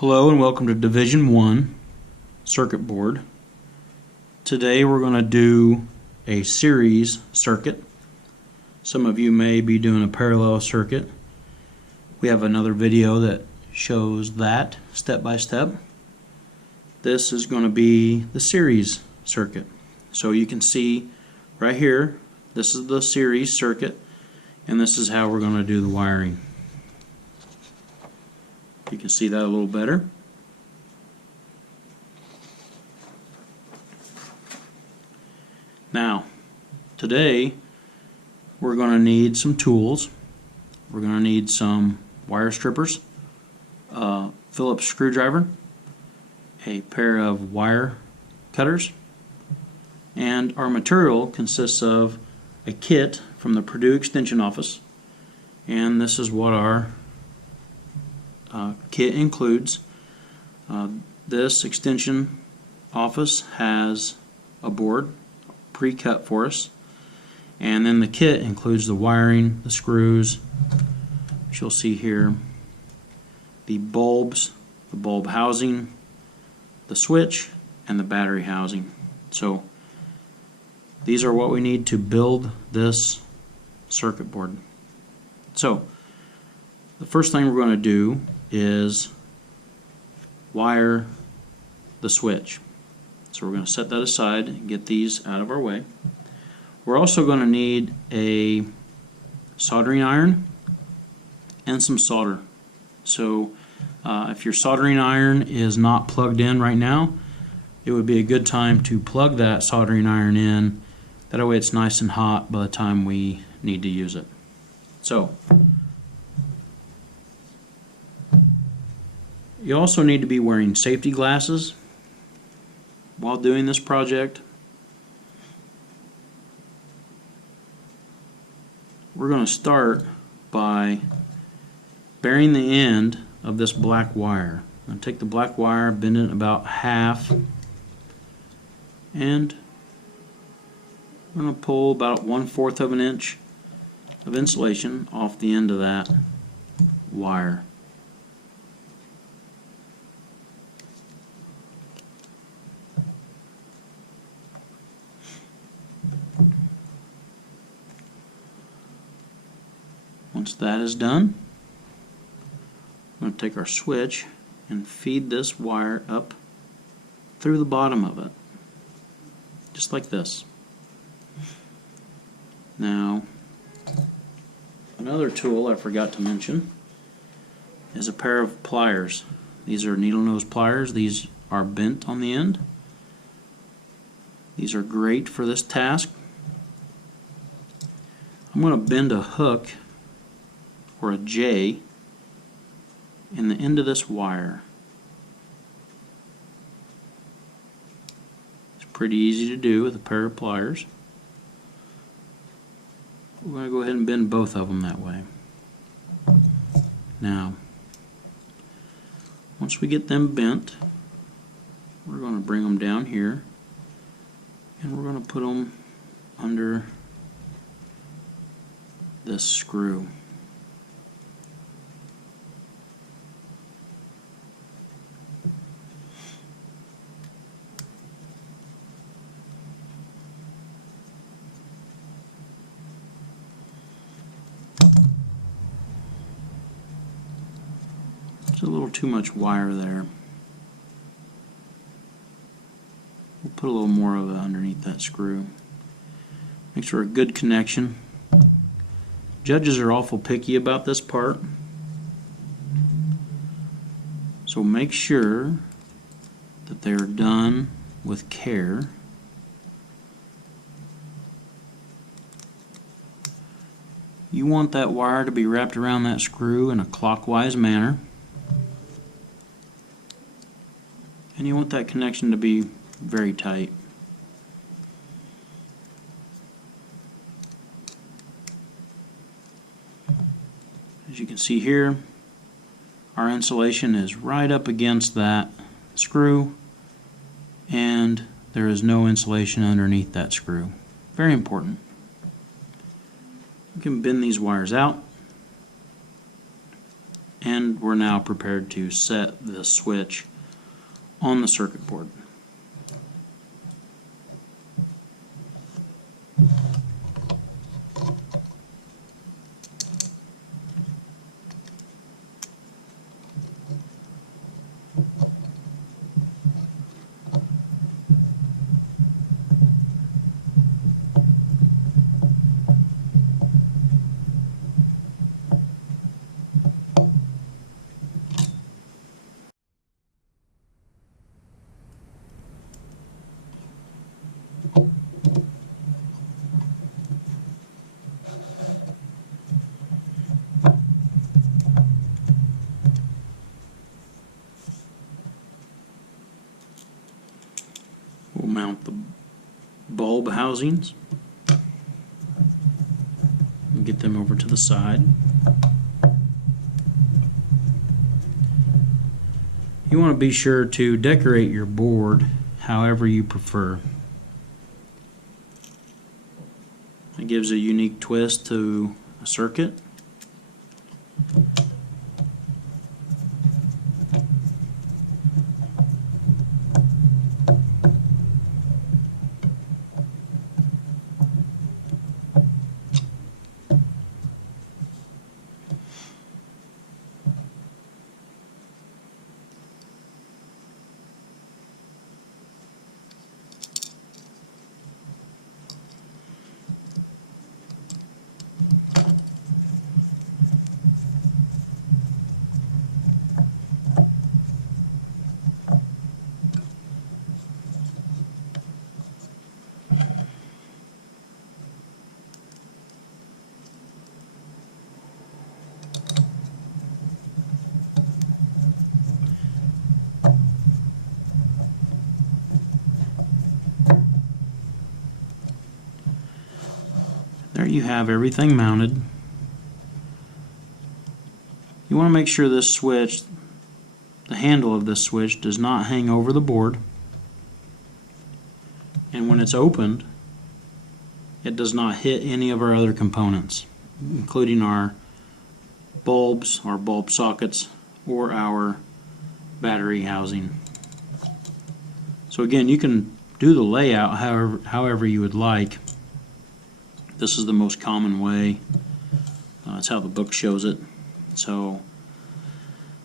Hello and welcome to Division 1 circuit board. Today we're going to do a series circuit. Some of you may be doing a parallel circuit. We have another video that shows that step by step. This is going to be the series circuit. So you can see right here, this is the series circuit, and this is how we're going to do the wiring. You can see that a little better. Now, today we're going to need some tools. We're going to need some wire strippers, a Phillips screwdriver, a pair of wire cutters, and our material consists of a kit from the Purdue Extension office, and this is what our kit includes. This extension office has a board pre-cut for us, and then the kit includes the wiring, the screws, which you'll see here, the bulbs, the bulb housing, the switch, and the battery housing. So these are what we need to build this circuit board. So the first thing we're going to do is wire the switch. So we're going to set that aside and get these out of our way. We're also going to need a soldering iron and some solder. So if your soldering iron is not plugged in right now, it would be a good time to plug that soldering iron in. That way it's nice and hot by the time we need to use it. So you also need to be wearing safety glasses while doing this project. We're going to start by burying the end of this black wire. I'm going to take the black wire, bend it about half, and I'm going to pull about 1/4 of an inch of insulation off the end of that wire. Once that is done, I'm going to take our switch and feed this wire up through the bottom of it, just like this. Now, another tool I forgot to mention is a pair of pliers. These are needle nose pliers. These are bent on the end. These are great for this task. I'm going to bend a hook or a J in the end of this wire. It's pretty easy to do with a pair of pliers. We're going to go ahead and bend both of them that way. Now, once we get them bent, we're going to bring them down here and we're going to put them under this screw. There's a little too much wire there. We'll put a little more of it underneath that screw. Makes for a good connection. Judges are awful picky about this part, so make sure that they are done with care. You want that wire to be wrapped around that screw in a clockwise manner. And you want that connection to be very tight. As you can see here, our insulation is right up against that screw, and there is no insulation underneath that screw. Very important. You can bend these wires out and we're now prepared to set the switch on the circuit board. We'll mount the bulb housings and get them over to the side. You want to be sure to decorate your board however you prefer. It gives a unique twist to a circuit. There you have everything mounted. You want to make sure this switch, the handle of this switch, does not hang over the board, and when it's opened it does not hit any of our other components, including our bulbs, our bulb sockets, or our battery housing. So again, you can do the layout however you would like. This is the most common way. That's how the book shows it. So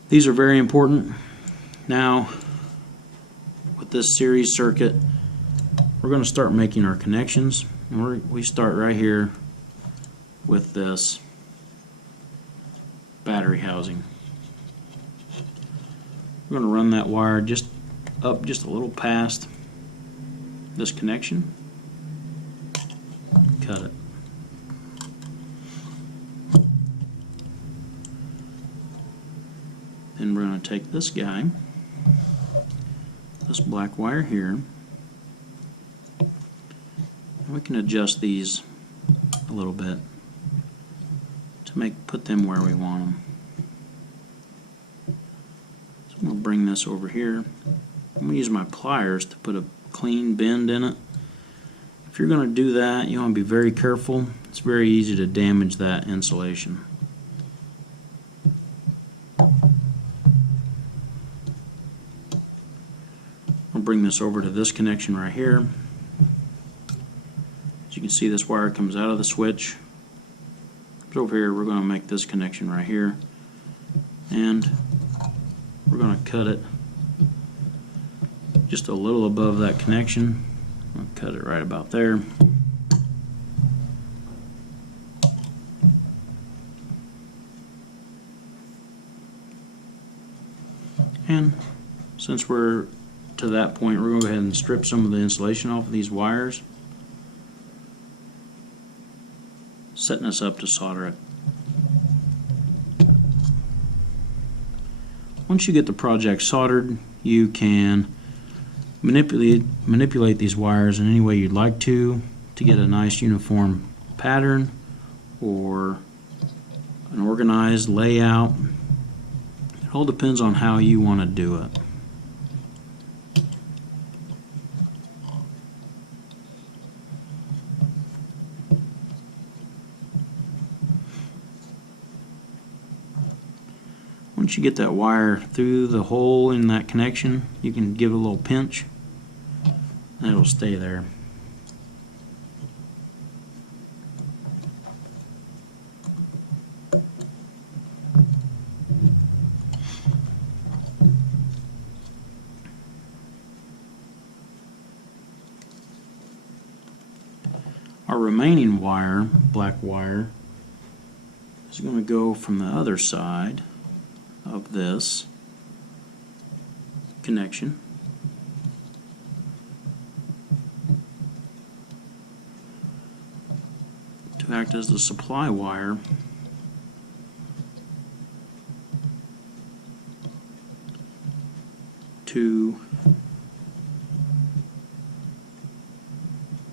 these are very important. Now, with this series circuit, we're going to start making our connections. And we start right here with this battery housing. We're going to run that wire just up just a little past this connection. Cut it. Then we're going to take this guy, this black wire here, and we can adjust these a little bit to put them where we want them. So I'm going to bring this over here. I'm going to use my pliers to put a clean bend in it. If you're going to do that, you want to be very careful. It's very easy to damage that insulation. I'll bring this over to this connection right here. As you can see, this wire comes out of the switch. Over here, we're going to make this connection right here, and we're going to cut it just a little above that connection. I'll cut it right about there. And since we're to that point, we're going to go ahead and strip some of the insulation off of these wires, setting us up to solder it. Once you get the project soldered, you can manipulate these wires in any way you'd like to get a nice uniform pattern or an organized layout. It all depends on how you want to do it. Once you get that wire through the hole in that connection, you can give it a little pinch and it'll stay there. Our remaining wire, black wire, is going to go from the other side of this connection to act as the supply wire to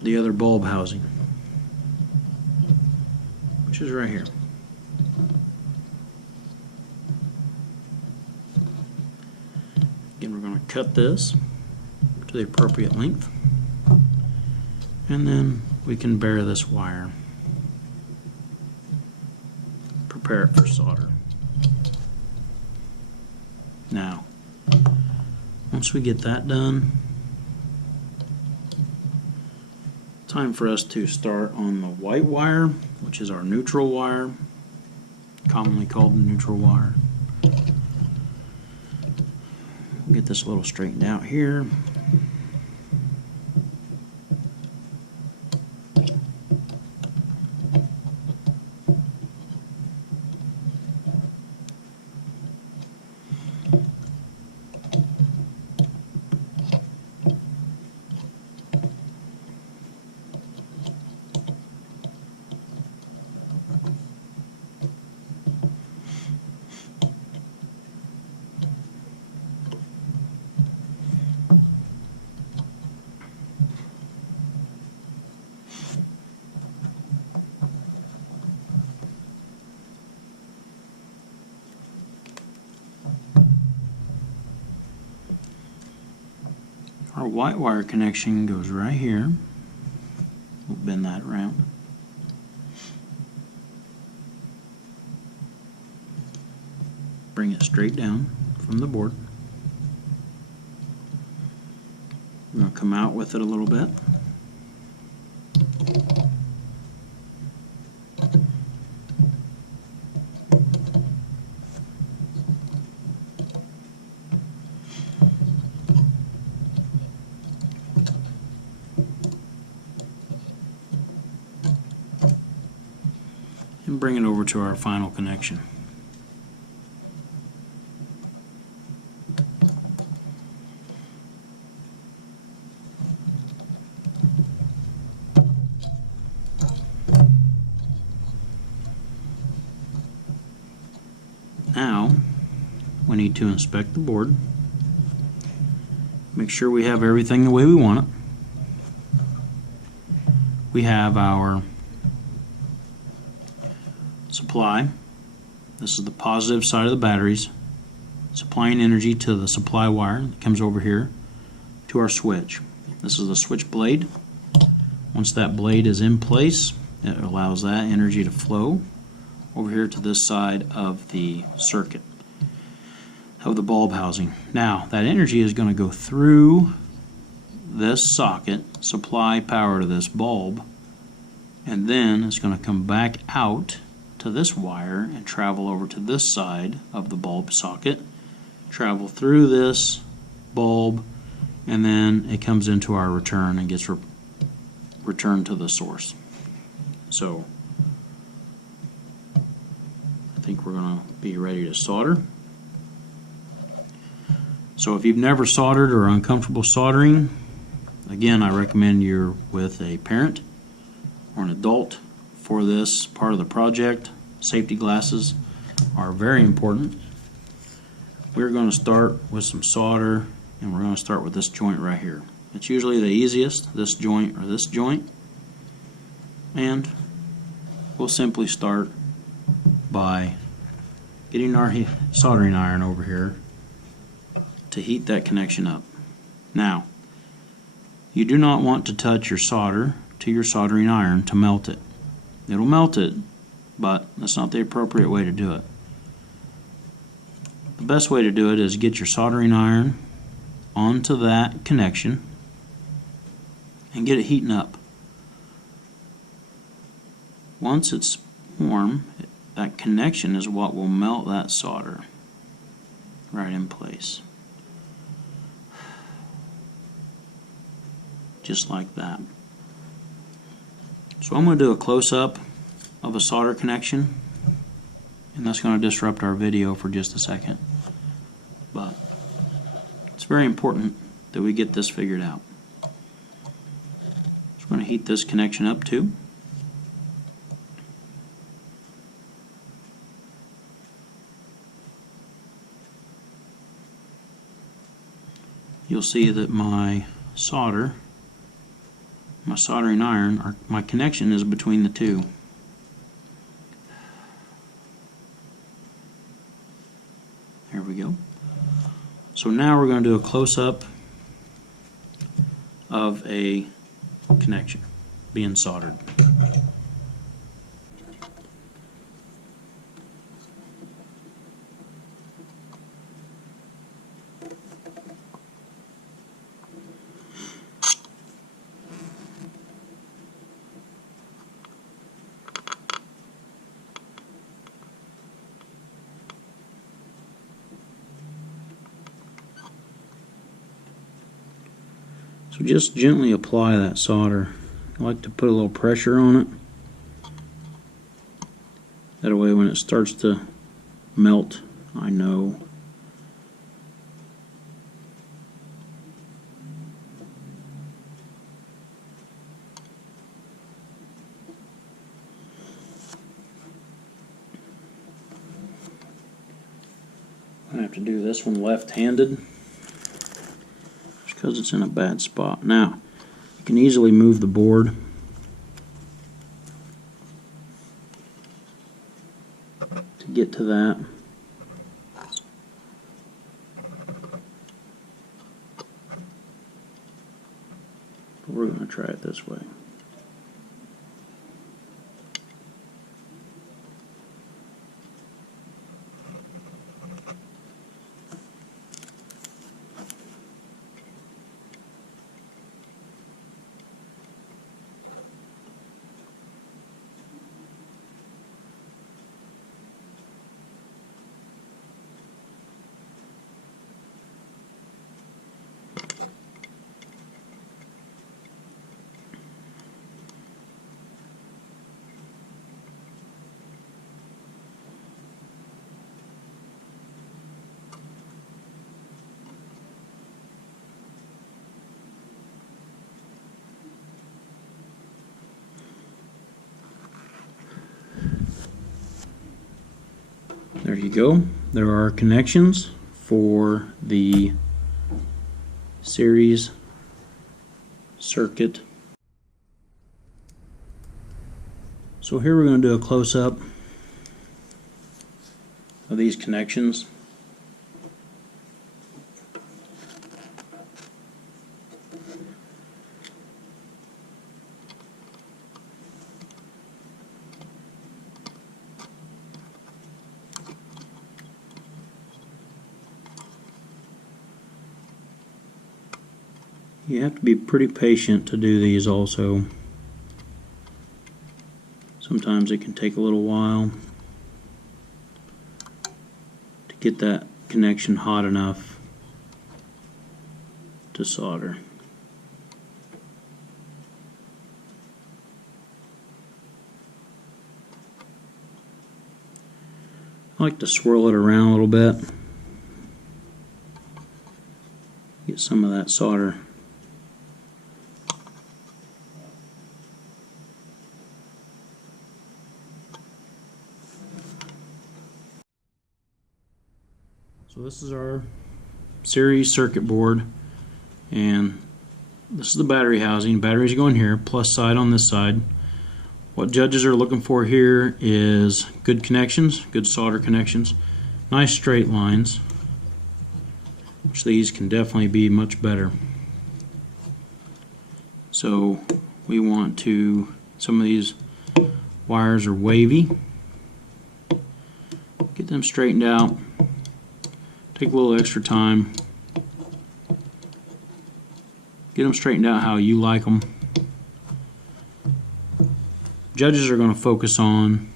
the other bulb housing, which is right here. Again, we're going to cut this to the appropriate length, and then we can bare this wire, prepare it for solder. Now, once we get that done, time for us to start on the white wire, which is our neutral wire, commonly called the neutral wire. Get this a little straightened out here. Our white wire connection goes right here. We'll bend that around. Bring it straight down from the board. I'm going to come out with it a little bit. And bring it over to our final connection. Now we need to inspect the board, make sure we have everything the way we want it. We have our supply. This is the positive side of the batteries, supplying energy to the supply wire that comes over here to our switch. This is the switch blade. Once that blade is in place, it allows that energy to flow over here to this side of the circuit of the bulb housing. Now that energy is going to go through this socket, supply power to this bulb, and then it's going to come back out to this wire and travel over to this side of the bulb socket, travel through this bulb, and then it comes into our return and gets returned to the source. So I think we're going to be ready to solder. So if you've never soldered or are uncomfortable soldering, again, I recommend you're with a parent or an adult for this part of the project. Safety glasses are very important. We're going to start with some solder, and we're going to start with this joint right here. It's usually the easiest, this joint or this joint, and we'll simply start by getting our soldering iron over here to heat that connection up. Now, you do not want to touch your solder to your soldering iron to melt it. It'll melt it, but that's not the appropriate way to do it. the best way to do it is get your soldering iron onto that connection and get it heating up. Once it's warm, that connection is what will melt that solder right in place. Just like that. So I'm going to do a close-up of a solder connection, and that's going to disrupt our video for just a second. But it's very important that we get this figured out. So we're going to heat this connection up too. You'll see that my soldering iron, my connection is between the two. There we go. So now we're going to do a close-up of a connection being soldered. So just gently apply that solder. I like to put a little pressure on it. That way when it starts to melt, I know. I have to do this one left-handed because it's in a bad spot. Now, you can easily move the board to get to that. But we're going to try it this way. There you go. There are connections for the series circuit. So here we're going to do a close-up of these connections. You have to be pretty patient to do these also. Sometimes it can take a little while to get that connection hot enough to solder. I like to swirl it around a little bit. Get some of that solder. So this is our series circuit board, and this is the battery housing. Batteries go in here, plus side on this side. What judges are looking for here is good connections, good solder connections, nice straight lines, which these can definitely be much better. So we want to, some of these wires are wavy, get them straightened out. Take a little extra time. Get them straightened out how you like them. Judges are going to focus on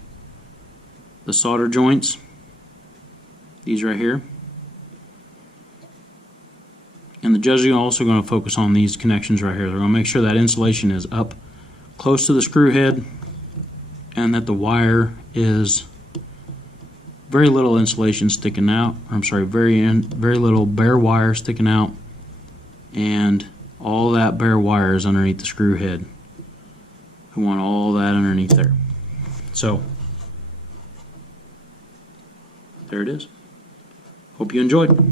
the solder joints, these right here. And the judges are also going to focus on these connections right here. They're going to make sure that insulation is up close to the screw head and that the wire is very little insulation sticking out. I'm sorry, very little bare wire sticking out, and all that bare wire is underneath the screw head. We want all that underneath there. So there it is. Hope you enjoyed.